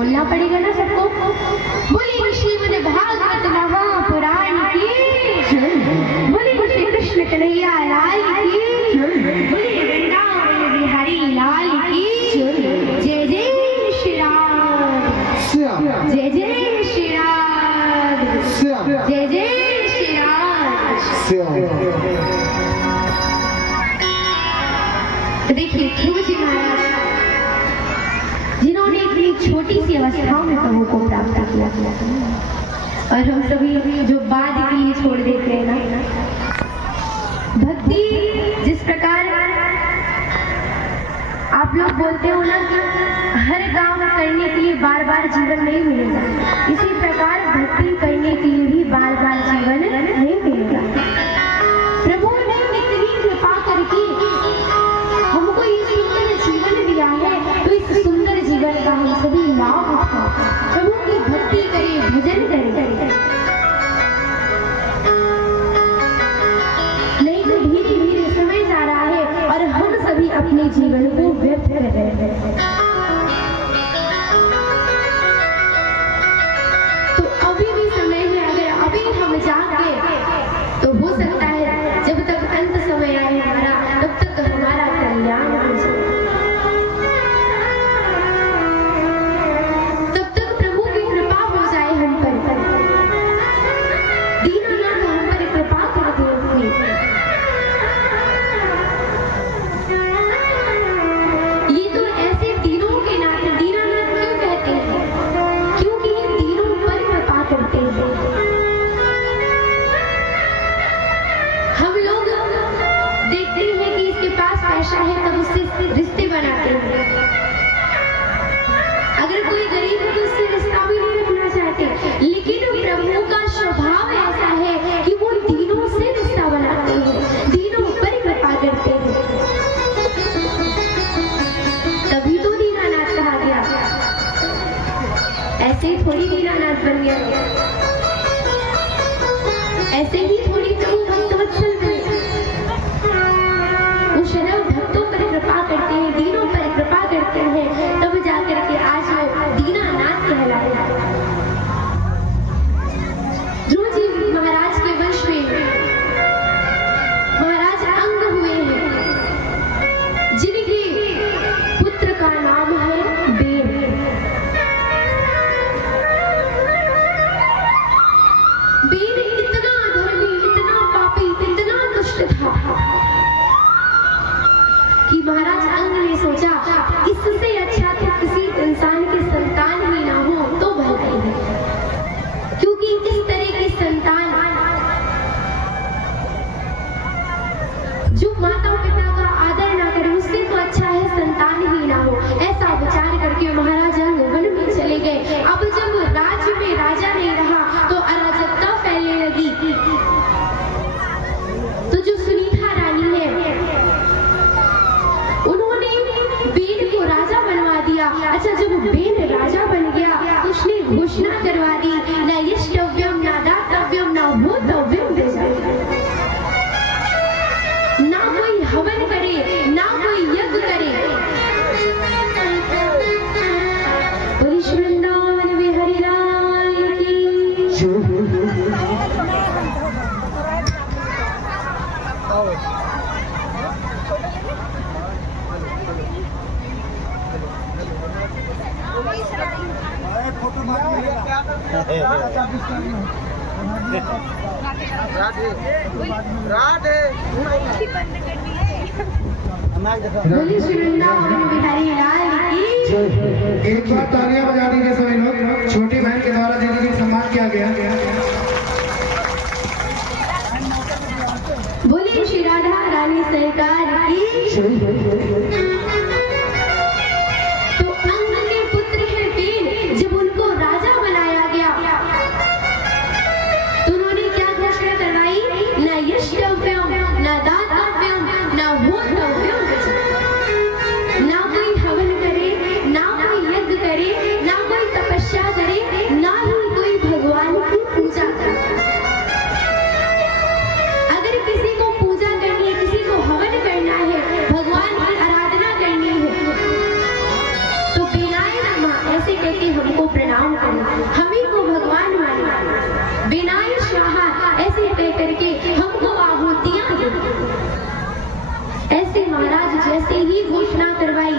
बोलना पड़ेगा ना सबको। बोलिए श्रीमद् भागवत महापुराण की, बोलिए श्री कृष्ण कन्हैया लाल की, बोलिए वृंदावन बिहारी लाल की। जय जय श्री राम, जय जय श्री राम, जय जय श्री राम। देखिए ध्रुव जी महाराज जिन्होंने इतनी छोटी सी अवस्थाओं में प्रभु को प्राप्त किया, और हम सभी जो बाद के लिए छोड़ देते हैं ना, भक्ति जिस प्रकार आप लोग बोलते हो ना कि हर गांव में करने के लिए बार बार जीवन नहीं मिलेगा, इसी प्रकार भक्ति करने के लिए भी बार बार जीवन नहीं मिलेगा। प्रभु ने इतनी कृपा करके हमको ये सुंदर जीवन दिया है, तो इस सुंदर जीवन का हम सभी लाभ उठाओ, प्रभु की भक्ति करें, भजन करें। नहीं तो धीरे धीरे समय जा रहा है और हम सभी अपने जीवन को व्यर्थ कर रहे हैं। तो अभी भी समय है, अगर अभी हम जागे तो हो सकता है जब तक अंत समय आए हमारा, तब तक हमारा कल्याण हो जाए, तब तक प्रभु की कृपा हो जाए हम पर, दीनानाथ हम पर कृपा कर दे। ये तो ऐसे तीनों के नाथ दीनानाथ क्यों कहते हैं? क्योंकि ये तीनों पर कृपा करते हैं। हम लोग देखते हैं कि इसके पास पैसा है तब उससे रिश्ते बनाते हैं, अगर कोई गरीब है तो उससे रिश्ता भी नहीं रखना चाहते, लेकिन प्रभु का स्वभाव ऐसा है कि वो तीनों से रिश्ता बनाते हैं, तीनों पर कृपा करते हैं। तभी तो दीनानाथ कहा गया, ऐसे ही थोड़ी दीनानाथ बन गया, ऐसे ही थोड़ी प्रभु भक्तवत्सल बने। वो शरण भक्तों पर कृपा करते हैं, दीनों पर कृपा करते हैं, तब जाकर के आज वो दीनानाथ कहलाए। ध्रुव जी महाराज के वंश में महाराज अंग हुए हैं, जिनके पुत्र का नाम है बेन। बेन इतना धर्मी, इतना पापी, इतना दुष्ट था कि महाराज अंग ने सोचा इससे अच्छा तो किसी इंसान की संतान ही ना हो तो भलाई है, क्योंकि इस तरह की संतान जो माता पिता का आदर ना करे, उससे तो अच्छा है संतान ही ना हो। ऐसा विचार करके महाराज अंग वन में चले गए। अब जब राज्य में राजा नहीं रहा तो अराजकता फैलने लगी। तो जो सुनीता रानी है उन्होंने बेन को राजा बनवा दिया। अच्छा, जब बेन राजा बन गया तो उसने घोषणा करवा दी, न यष्टव्यम न दातव्यम न भूतव्यम ना कोई हवन करे, ना कोई यज्ञ करे। बोलिए श्री वृंदावन बिहारी लाल की। बोलिए श्री वृंदावन बिहारी लाल की। एक बार तालियां बजा दीजिए सभी लोग, छोटी बहन के द्वारा दीदी को सम्मान किया गया। बोलिए श्री राधा रानी सरकार की। तो अंग के पुत्र है बेन, जब उनको राजा बनाया गया तो उन्होंने क्या घोषणा करवाई, न यष्टव्यम न दातव्यम न भूतव्यम, ना कोई हवन करे, ना कोई यज्ञ करे, ना कोई तपस्या करे, ना ही कोई भगवान की पूजा करे। अगर किसी को पूजा करनी है, किसी को हवन करना है, भगवान की आराधना करनी है, तो बेनाए नमा ऐसे कह के हमको प्रणाम करें, हमें को भगवान माने, बिनाई स्वाहा ऐसे कह करके हमको आहुतियां दे। ऐसे महाराज जैसे ही घोषणा करवाई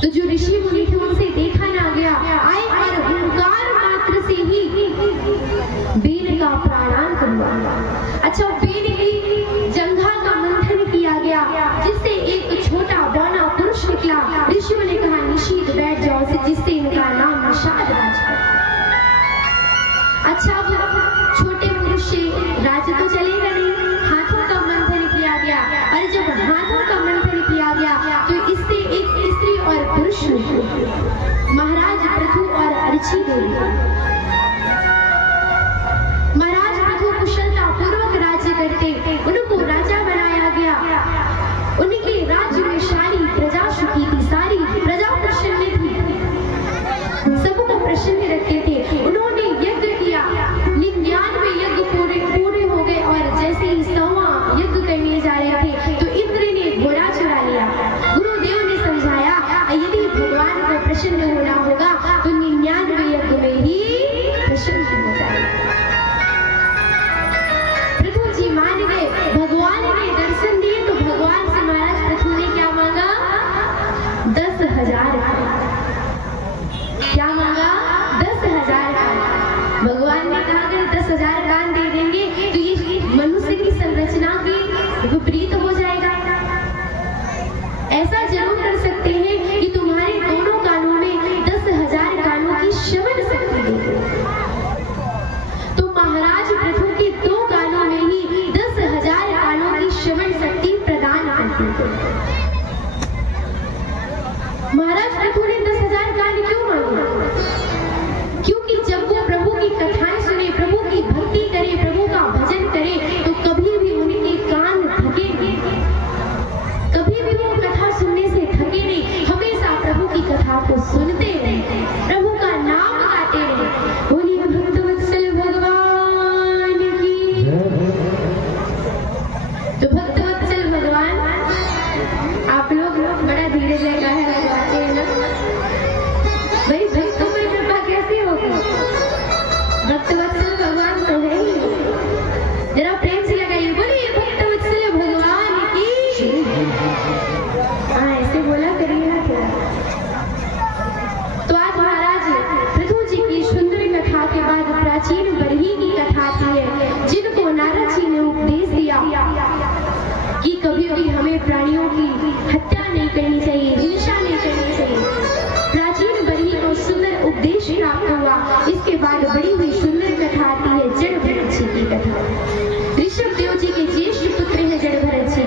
तो जो ऋषि मुनि थे उनसे देखा ना गया, आए और हुंकार मात्र से ही बीन का प्राणान करवाया। अच्छा, बीन की जंघा का मंथन किया गया जिससे एक छोटा बौना पुरुष निकला। ऋषियों ने कहा निशीत बैठ जाओ, जिससे इनका नाम निषाद राज है। अच्छा, वो छोटे पुरुष से राज्य तो चलेगा नहीं, हाथों का मंथन किया गया और जब हाथों का मंथन किया गया तो इससे एक स्त्री और पुरुष महाराज पृथु और अर्ची देवी। महाराज पृथु कुशलता पूर्वक राज्य करते, उनको राजा बनाया गया। उनके राज्य में सारी प्रजा सुखी थी, सारी प्रजा प्रसन्न थी, सबको प्रसन्न रखते थे। उन्होंने यज्ञ किया, 99 यज्ञ पूरे हो गए और जैसे ही 100वां यज्ञ करने जा रहे थे तो इंद्र ने घोड़ा चुरा लिया। गुरुदेव ने समझाया यदि भगवान को प्रसन्न होना होगा तो 99 यज्ञ में ही प्रसन्न हो जाए। पृथु जी मान गए, भगवान ने दर्शन दिए तो भगवान से महाराज पृथु ने क्या मांगा? 10,000 क्या मांगा? 10,000 कान। भगवान ने कहा अगर 10,000 कान दे देंगे तो ये मनुष्य की संरचना की विपरीत हो जाएगा। ऐसा जरूर कर सकते हैं कि तुम्हारे दोनों कानों में 10,000 कानों की श्रवण शक्ति दे। तो महाराज पृथु के 2 कानों में ही 10,000 कानों की श्रवण शक्ति प्रदान करते थे। महाराज पृथु ने 10,000 कान क्यों मांगे? क्योंकि जब वो प्रभु की कथाएं सुने, प्रभु की भक्ति करे, प्रभु का भजन करे तो कभी भी उनके कान थके नहीं, कभी भी वो कथा सुनने से थके नहीं, हमेशा प्रभु की कथा को सुनते रहे, प्रभु का नाम गाते रहे। बोलिए भक्तवत्सल भगवान की। तो भक्तवत्सल भगवान, आप लोग बड़ा धीरे जयकारा लगाते हैं ना, भाई भक्तों पर कृपा कैसे होगी? भक्तवत्सल भगवान तो है ही। जरा प्रेम से लगाइए, बोलिए भक्तवत्सल भगवान की। हाँ, ऐसे बोला करिए ना थोड़ा। तो आज महाराज पृथु जी की सुंदर कथा के बाद प्राचीन बरही की कथा आती है, जिनको नारद जी ने उपदेश दिया कि कभी भी हमें प्राणियों की हत्या नहीं करनी चाहिए, हिंसा नहीं करनी चाहिए। प्राचीन बरही को सुंदर उपदेश प्राप्त हुआ। इसके बाद बड़ी हुई सुंदर कथा आती है जड़ भरत जी की कथा। ऋषभ देव जी के ज्येष्ठ पुत्र हैं जड़ भरत जी,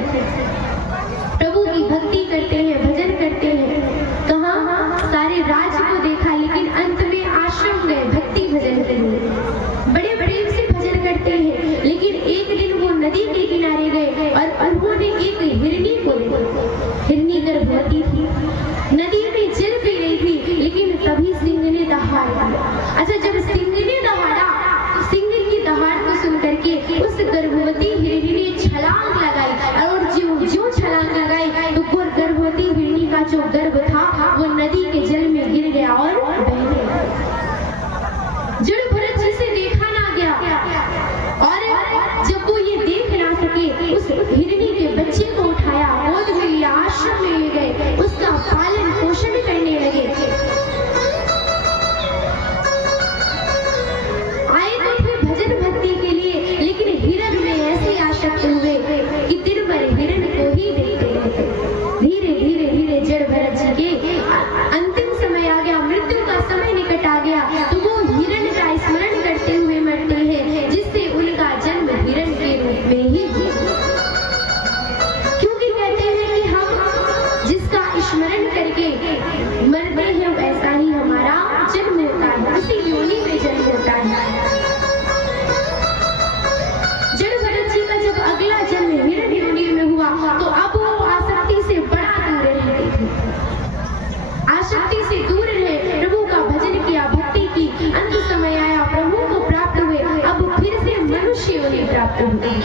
प्रभु की भक्ति करते हैं, भजन करते हैं। कहाँ सारे राज्य को देखा लेकिन अंत में आश्रम गए भक्ति भजन करने, बड़े प्रेम से भजन करते हैं। लेकिन एक दिन वो नदी के किनारे गए और उन्होंने एक हिरनी को देखा। हिरनी गर्भवती थी, नदी में जल पी रही थी, लेकिन तभी सिंह ने दहाड़ दिया। अच्छा, जब सिंह ने दहाड़ा, सिंह की दहाड़ को सुन करके उस गर्भवती हिरनी ने छलांग लगाई और जो छलांग लगाई तो गर्भवती हिरनी का जो गर्भ था वो नदी के जल में गिर गया और बह गया। जड़ भरत जी से देखा ना गया और जब वो ये देख ना सके उस हिरनी के बच्चे को उठाया, गोद में लिया, आश्रम में ले गए, उसका पालन पोषण करने लगे। आए तो फिर भजन भक्ति के लिए, लेकिन हिरण में ऐसे आसक्त हुए कि दिन भर हिरण को ही देखते रहते। धीरे धीरे धीरे जड़ भरत जी के अंतिम समय आ गया, मृत्यु का समय निकट आ गया, तो वो हिरण का स्मरण करते हुए मरते हैं, जिससे उनका जन्म हिरण के रूप में ही हुआ। क्योंकि कहते हैं कि हम जिसका स्मरण करके मरते हैं वैसा ही हमारा जन्म होता है, उसी योनि में जन्म होता है। जड़ भरत जी का जब अगला जन्म हिरण योनि में हुआ तो अब वो आसक्ति से बड़ा दूर रहते थे, आसक्ति से दूर रहे, प्रभु का भजन किया, भक्ति की। अंत समय आया, प्रभु को प्राप्त हुए, अब फिर से मनुष्य योनि प्राप्त हुई।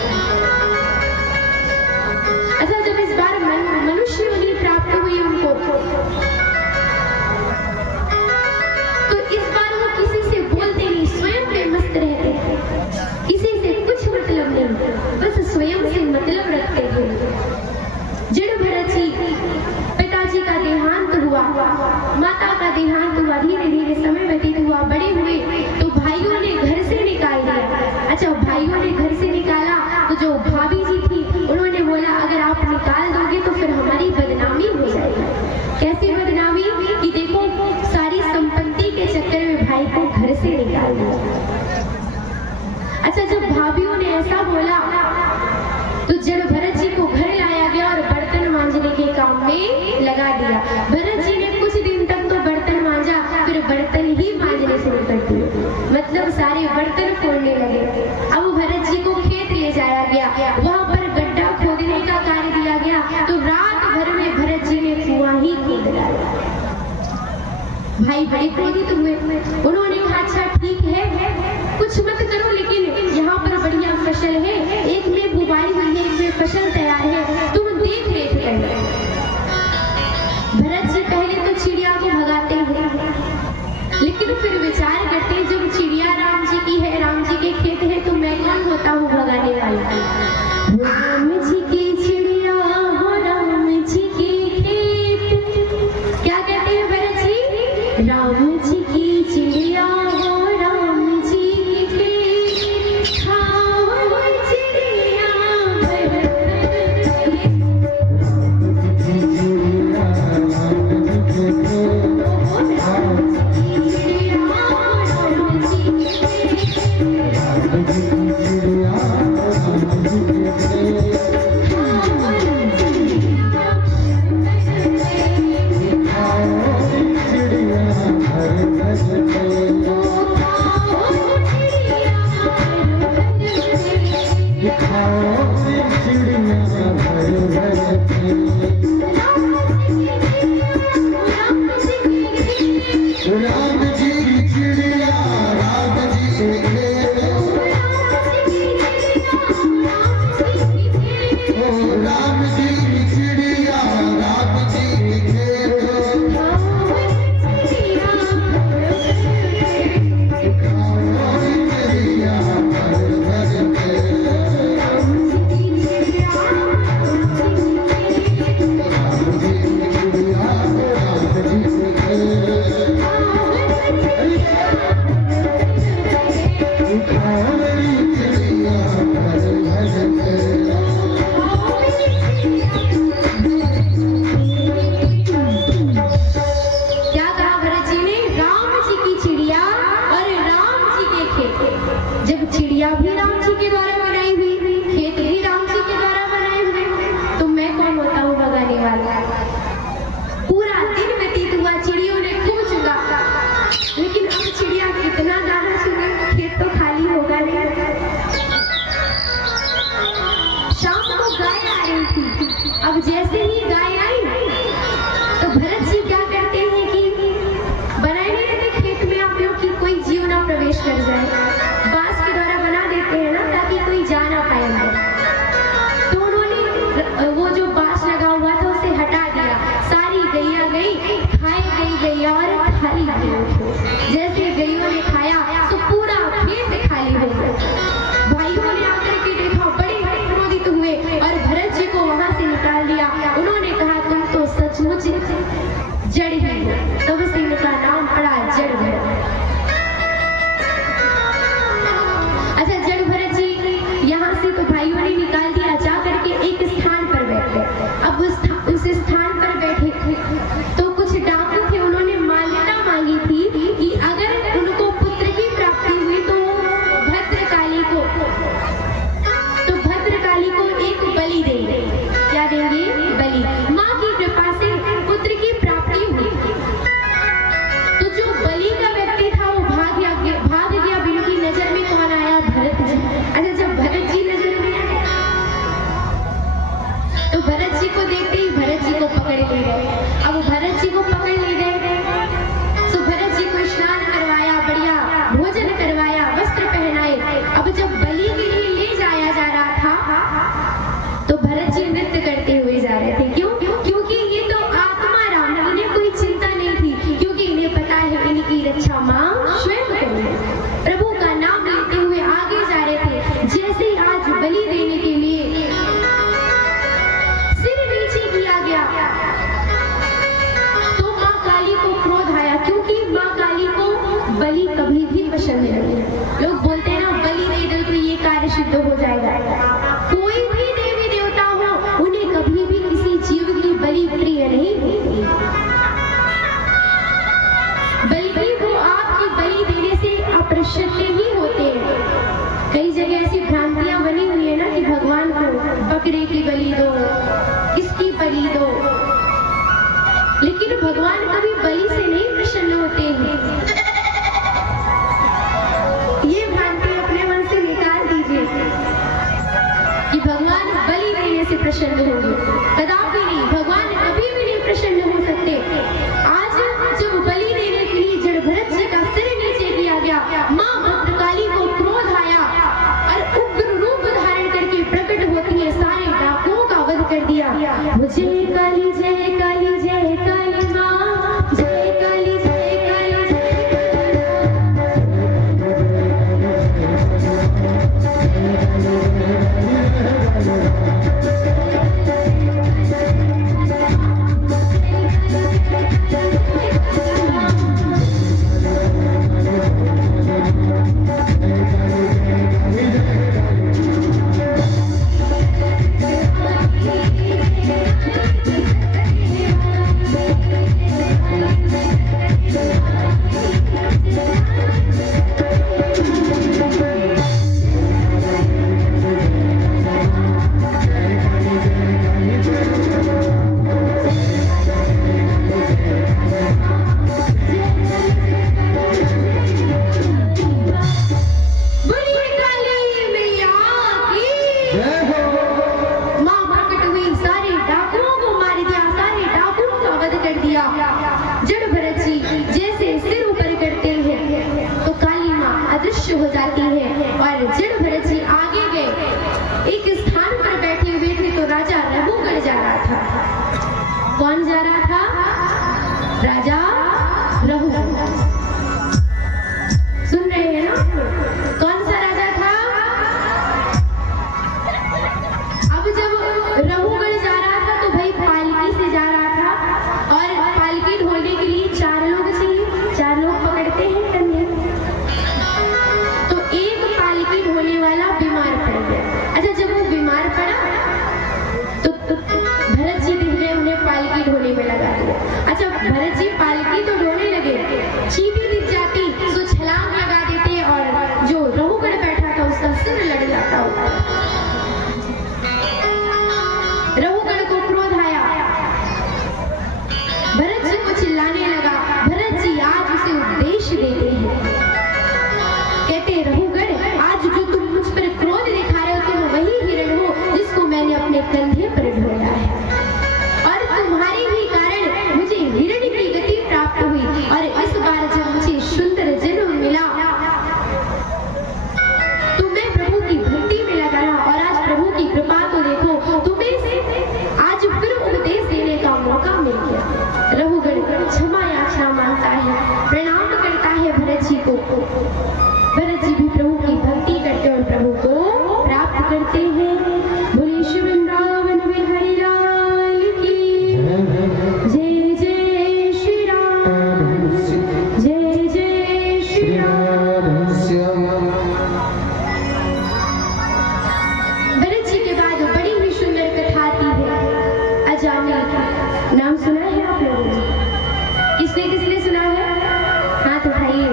अच्छा, जब इस बार मनुष्य योनि प्राप्त हुई उनको देहांत हुआ, धीरे धीरे समय व्यतीत हुआ, बड़े हुए तो भाइयों ने घर से निकाल दिया। अच्छा, भाइयों ने घर से निकाला तो जो भाभी जी थी उन्होंने बोला अगर आप निकाल दोगे तो फिर हमारी बदनामी हो जाएगी। कैसी बदनामी कि देखो सारी संपत्ति के चक्कर में भाई को घर से निकाल दिया। अच्छा, जब भाभीओं ने ऐसा बोला तो जब भरत जी को घर लाया गया और बर्तन मांजने के काम में लगा दिया। भरत जी ने कुछ दिन तक तो बर्तन मांजा, फिर बर्तन ही मांजने शुरू कर दिए, मतलब सारे बर्तन फोड़ने लगे। अब भरत जी को खेत ले जाया गया, वहां पर गड्ढा खोदने का कार्य दिया गया तो रात भर में भरत जी ने कुआं ही खोद डाला। भाई बड़े क्रोधित हुए, उन्होंने कहा अच्छा ठीक है कुछ मत करो, लेकिन यहाँ पर बढ़िया फसल है, एक में बुवाई हुई है, एक में फसल तैयार है, तुम देख रेख करना। भरत जी पहले तो चिड़िया को भगाते हैं, लेकिन फिर विचार करते जब चिड़िया राम जी की है, राम जी के खेत है, तो मैं कौन होता हूँ भगाने वाला। राम जी की चिड़िया हो, राम जी के खेत, क्या कहते हैं भरत जी, राम जी की चिड़िया हो, राम जी के खेत, खाओ चिड़िया चिड़िया बलि देने से अप्रसन्न ही होते हैं। कई जगह ऐसी भ्रांतियां बनी हुई है ना कि भगवान को बकरे की बलि दो, इसकी बलि दो, लेकिन भगवान कभी बलि से नहीं प्रसन्न होते हैं। ये भ्रांति अपने मन से निकाल दीजिए कि भगवान बलि देने से प्रसन्न होंगे, कदापि नहीं। भगवान कभी भी नहीं प्रसन्न हो सकते। आज जब बलि देने के लिए जड़ भरत जी का सिर नीचे किया गया, मां भद्रकाली को क्रोध आया और उग्र रूप धारण करके प्रकट होती है, सारे डाकुओं का वध कर दिया। मुझे काली जय काली जय काली मां, जय काली जय काली हो जाती है। और जड़ भरत जी आगे गए, एक स्थान पर बैठे हुए थे तो राजा रघुगढ़ जा रहा था। कौन जा रहा था? राजा रघुगढ़। सुन रहे हैं ना? कौन सा राजा था? अब जब रघुगढ़ जा रहा था तो भाई पालकी से जा रहा था, और पालकी ढोने के लिए 4 लोग चाहिए। 4 लोग पकड़ते हैं कंधे। ढोने वाला बीमार पड़ गया। अच्छा, जब वो बीमार पड़ा तो भरत जी दिख गए, उन्हें पालकी ढोने में लगा दिया। अच्छा, भरत जी पालकी तो ढोने लगे, चींटी दिख जाती तो छलांग लगा देते और जो रघुगढ़ बैठा था उसका सिर लग जाता। रघुगढ़ को क्रोध आया, भरत जी को चिल्लाने लगा। भरत जी आज उसे उपदेश देते हैं, कहते रघुगढ़ आज जो तुम मुझ पर क्रोध दिखा रहे हो, तुम वही हिरण हो जिसको मैंने अपने कंधे पर ढोया है, और तुम्हारे ही कारण मुझे हिरण की गति प्राप्त हुई। और इस बार जब मुझे सुंदर जन्म मिला तो मैं प्रभु की भक्ति में लगा रहा, और आज प्रभु की कृपा तो देखो, तुम्हें आज फिर उपदेश देने का मौका मिल गया। रघुगढ़ क्षमा याचना मांगता है, प्रणाम करता है भरत जी को। भरत जी भी प्रभु की भक्ति करते और प्रभु को प्राप्त करते हैं। बोले श्री वृंदावन बिहारी लाल की जय। जय श्री राम, जय जय श्री राम। भरत जी के बाद बड़ी ही सुंदर कथा आती है अजामिल की। नाम सुना है आप लोगों ने? किसने किसने सुना है? हाथ उठाइए।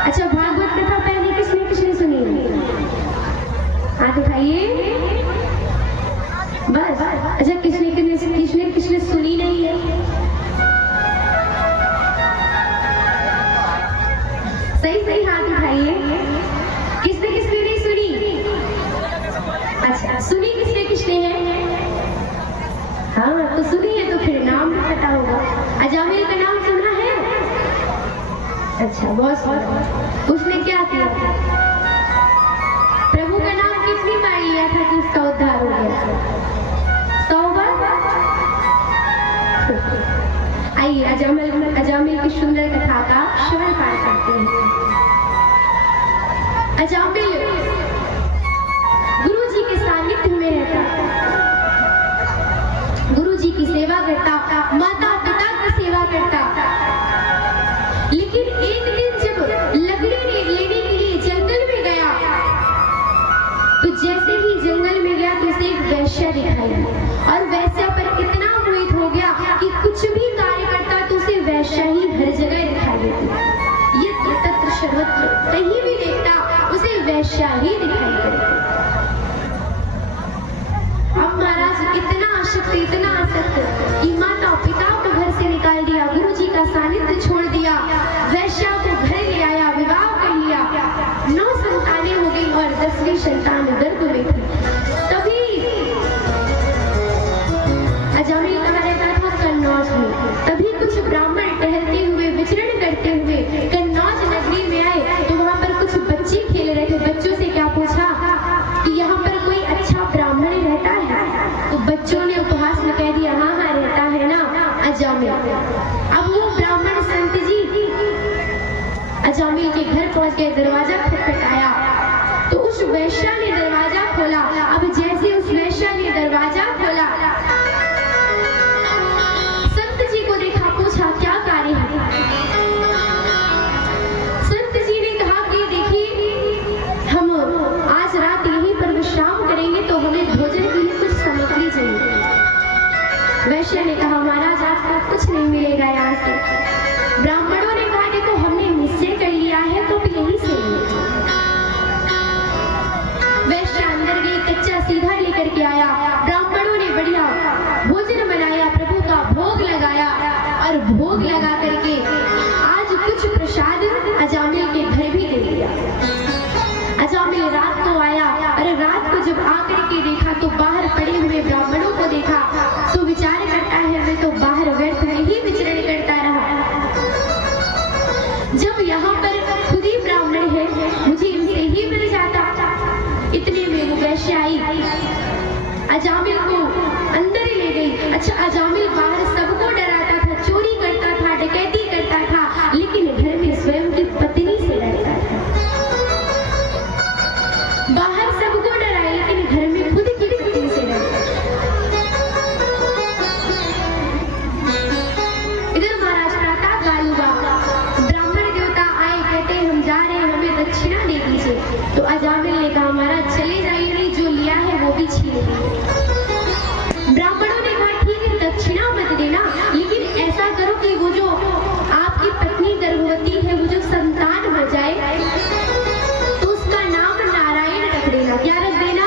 अच्छा, भागवत कथा पहले किसने किसने सुनी? हाथ उठाइए। बस। अच्छा, किसने किसने सुनी नहीं है? सही हाथ उठाइए। किसने किसने नहीं सुनी? अच्छा, सुनी किसने है? हाँ, तो सुनी है तो फिर नाम भी पता होगा। अजामिल का नाम सुना है? अच्छा, बहुत। उसने क्या किया? प्रभु का नाम कितनी बार लिया था कि उसका उद्धार हो गया? 100 बार। आइए अजामिल की सुंदर कथा का श्रवण पाठ करते हैं। अजामिल गुरु जी के सानिध्य में रहता, गुरु जी की सेवा करता, माता पिता की सेवा करता। लेकिन एक दिन जब लकड़ी लेने के लिए जंगल में गया तो जैसे ही जंगल में गया तो उसे एक वैश्या दिखाई दी, और वैश्या पर इतना मोहित हो गया कि कुछ भी कार्य करता तो उसे वैश्या ही हर जगह दिखाई देती। सर्वत्र कहीं भी देखता उसे वैश्या ही दिखाई देती। अब महाराज इतना आसक्त कि माता पिता को घर से निकाल दिया, गुरु जी का सानिध्य छोड़ दिया, वैश्या को घर ले आया, विवाह कर लिया, 9 संतानें हो गई और 10वीं संतान गर्भ में थी। तभी अजामिल कहाँ रहता था? कन्नौज में। तभी कुछ ब्राह्मण टहलते हुए विचरण करते हुए कन्नौज नगरी में आए तो वहां पर कुछ बच्चे खेल रहे थे। बच्चों से क्या पूछा कि यहाँ पर कोई अच्छा ब्राह्मण रहता है? तो बच्चों ने उपहास में कह दिया, हाँ हाँ रहता है ना अजामिल। अब वो ब्राह्मण संत जी अजामिल के घर पहुंच गए, दरवाजा खटखटाया तो उस वैश्या ने दरवाजा खोला। अब जैसे उस वैश्या ने दरवाजा खोला, संत जी को देखा, पूछा क्या कार्य है? संत जी ने कहा कि देखिए हम आज रात यहीं पर विश्राम करेंगे तो हमें भोजन के लिए कुछ सामग्री चाहिए। वैश्य ने कहा महाराज आपको कुछ नहीं मिलेगा यहाँ से। ब्राह्मणों ने कहा देखो हमने निश्चय कर लिया है तो अब यहीं से वैश्य अंदर गई, कच्चा सीधा लेकर के आया। ब्राह्मणों ने बढ़िया भोजन बनाया, प्रभु का भोग लगाया और भोग लगा करके आज कुछ प्रसाद अजामिल के घर भी दे दिया। अजामिल रात को आया और रात को जब आकर के देखा तो बाहर पड़े हुए ब्राह्मणों को देखा तो विचार करता है मैं तो बाहर व्यर्थ में ही विचरण करता रहा, जब यहाँ पर खुद ही ब्राह्मण है मुझे इनसे ही मिल जाता। इतने में वो वैश्य आई, अजामिल को अंदर ही ले गई। अच्छा अजामिल बाहर सबको डराता था, चोरी करता था, डकैती करता था, लेकिन घर में स्वयं की पत्नी से डरता था। बाहर सबको डराए लेकिन घर में खुद की पत्नी से डरता। इधर महाराज प्रातः काल हुआ, ब्राह्मण देवता आए, कहते हम जा रहे हैं हमें दक्षिणा दे दीजिए। तो अजामिल ने कहा महाराज चले जाइए, नहीं जो लिया है वो भी छीन लीजिए। ब्राह्मणों ने कहा ठीक है दक्षिणा मत देना, लेकिन ऐसा करो कि वो जो आपकी पत्नी गर्भवती है वो जो संतान हो जाए तो उसका नाम नारायण रख देना। क्या रख देना?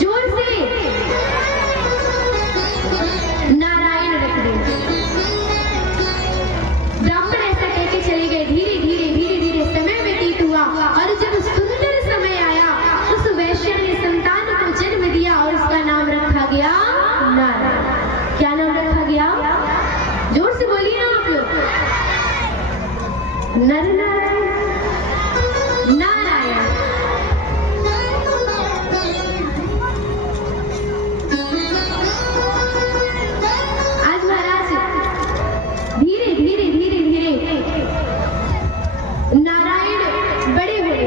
जोर से नारायण रख देना। ब्राह्मण ऐसा कहके चले गए। धीरे धीरे समय व्यतीत हुआ और जब सुंदर समय आया उस वैश्य ने संतान को जन्म दिया और उसका नाम रखा गया नारायण। क्या नाम रखा गया? जोर से बोलिए ना आप लोग। नर नारायण, नारायण। आज महाराज धीरे धीरे नारायण बड़े हो गए।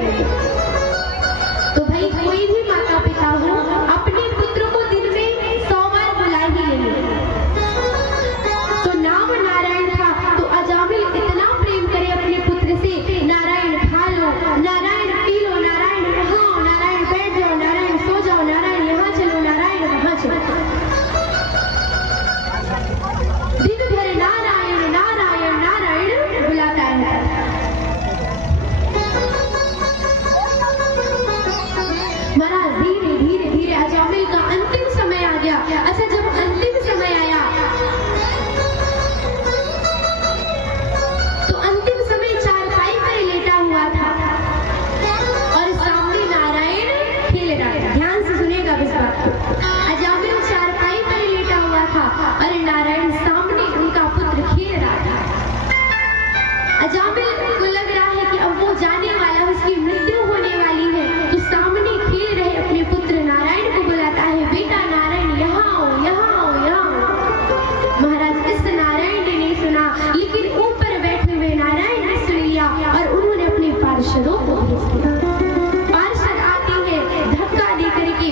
तो भाई कोई भी माता पिता हो अपने पुत्र को दिन में 100 बार बुला ही लेंगे। तो नाम नारायण था तो अजामिल इतना प्रेम करे अपने पुत्र से, नारायण खा लो, नारायण पी लो, नारायण रहो, नारायण बैठ जाओ, नारायण सो जाओ, नारायण यहाँ चलो, नारायण वहाँ चलो। दिन भर नारायण नारायण नारायण बुलाता है। महाराज धीरे धीरे अजामिल का अंतिम समय आ गया। अच्छा जब अंतिम समय आया तो अंतिम समय चारपाई पर लेटा हुआ था और सामने नारायण खेल रहा था। ध्यान से सुनिएगा इस बात को। अजामिल चारपाई पर लेटा हुआ था और नारायण सामने उनका पुत्र खेल रहा था। अजामिल को लग रहा है कि अब वो जाने वाला, उसकी मृत्यु होने वाली है, तो सामने खेल रहे अपने पुत्र नारायण को बुलाता है, बेटा नारायण यहाँ आओ, यहाँ आओ, यहाँ आओ। महाराज इस नारायण ने नहीं सुना, लेकिन ऊपर बैठे हुए नारायण ने सुन लिया और उन्होंने अपने पार्षदों को भेज दिया। पार्षद आते हैं धक्का दे करके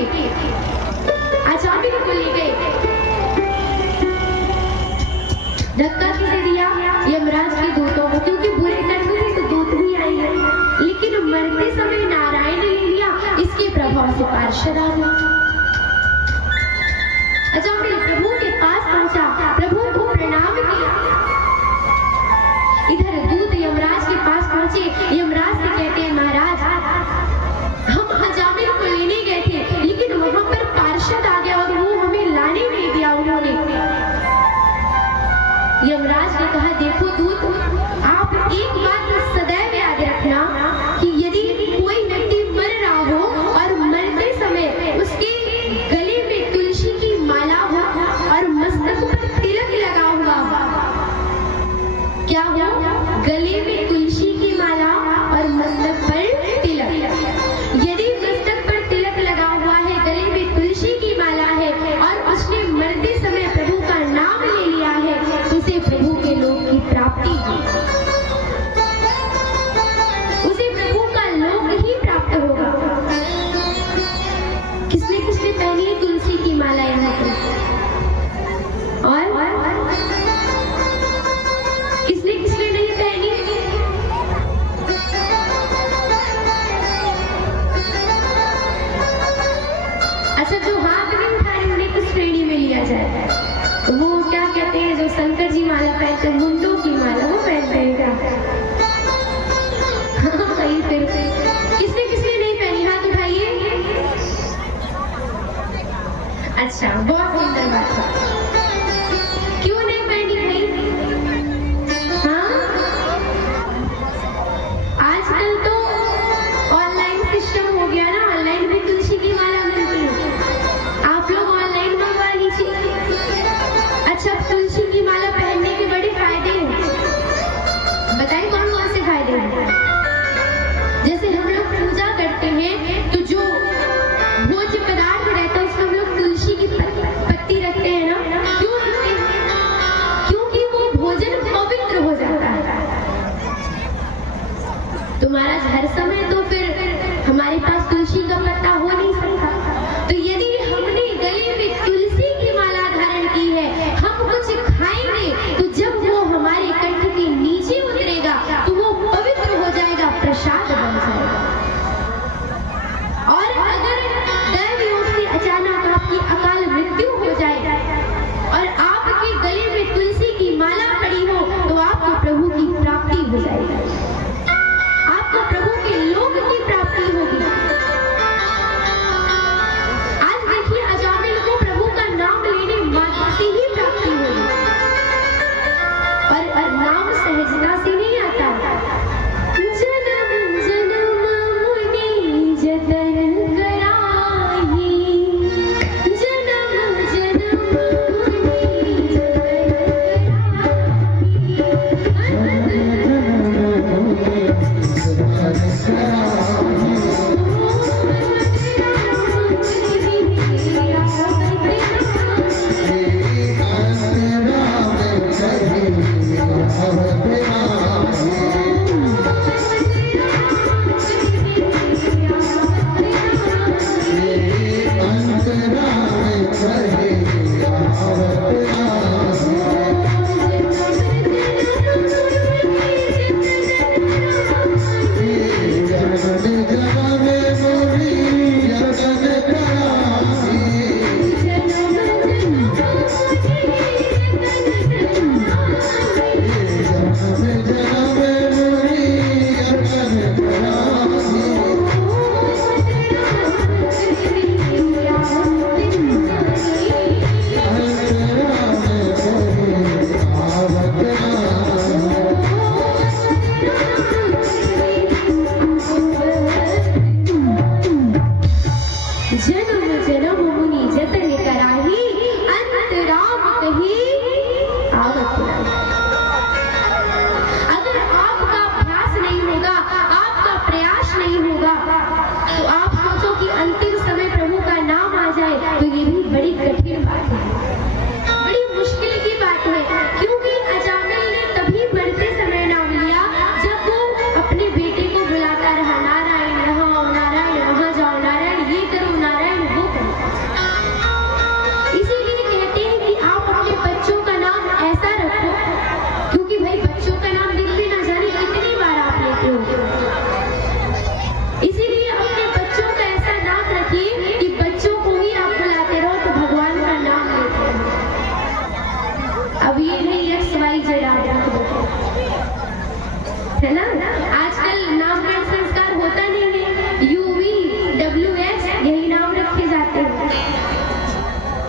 अजामिल को ले गए। धक्का किसे दिया? यमराज के दूतों को, क्योंकि बुरे कर्म थे तो दूत भी आएंगे। लेकिन मरते समय नारायण ने लिया, इसके प्रभाव से पार्षद आ गए। अजामिल प्रभु के पास पहुंचा, प्रभु को प्रणाम किया। इधर दूत यमराज के पास पहुंचे यमराज ने कहा, देखो दूत, आप एक बात सदैव याद रखना कि यदि कोई व्यक्ति मर रहा हो और मरते समय उसके गले में तुलसी की माला हो और मस्तक पर तिलक लगा हुआ हो, क्या हो, गले में तुलसी की माला और मस्तक पर तिलक, यदि मस्तक पर तिलक लगा हुआ है, गले में तुलसी की माला है और उसने मरते समय प्रभु का नाम ले लिया है, तो उसे प्रभु के लोक की प्राप्ति हुई, उसे प्रभु का लोक ही प्राप्त होगा। किसने किसने पहनी है तुलसी की माला यहाँ पर? और किसने किसने नहीं पहनी? अच्छा, जो हाथ नहीं उठा रहे उन्हें किस श्रेणी में लिया जाए? वो क्या कहते हैं, जो शंकर जी माला पहनते हैं, मुंडों की माला, वो पहनते हैं क्या? हाँ, सही। फिर किसने किसने नहीं पहनी, हाथ उठाइए। अच्छा, बहुत सुंदर बात है। क्यों नहीं पहनी भाई? हाँ, आजकल तो ऑनलाइन सिस्टम हो गया ना, ऑनलाइन भी तुलसी की माला मिलती है, आप लोग ऑनलाइन मंगवा लीजिए। अच्छा, तुलसी की माला पहनने के बड़े फायदे हैं, बताइए कौन कौन से फायदे हैं? जैसे हम लोग पूजा करते हैं तो जो भोज्य पदार्थ रहता है उसमें हम लोग तुलसी की पत्ती रखते हैं ना, क्यों रखते हैं? क्योंकि वो भोजन पवित्र हो जाता है। तो महाराज, हर समय तो फिर हमारे पास तुलसी का पत्ता हो नहीं सकता, तो यदि हमने गले में तुलसी की माला धारण की है, हम कुछ खाएंगे तो जब वो हमारे कंठ के नीचे उतरेगा तो वो पवित्र हो जाएगा, प्रसाद बन जाएगा। और अगर दैव योग से अचानक आपकी अकाल मृत्यु हो जाए और आपके गले में तुलसी की माला पड़ी हो तो आपको प्रभु की प्राप्ति हो जाएगी।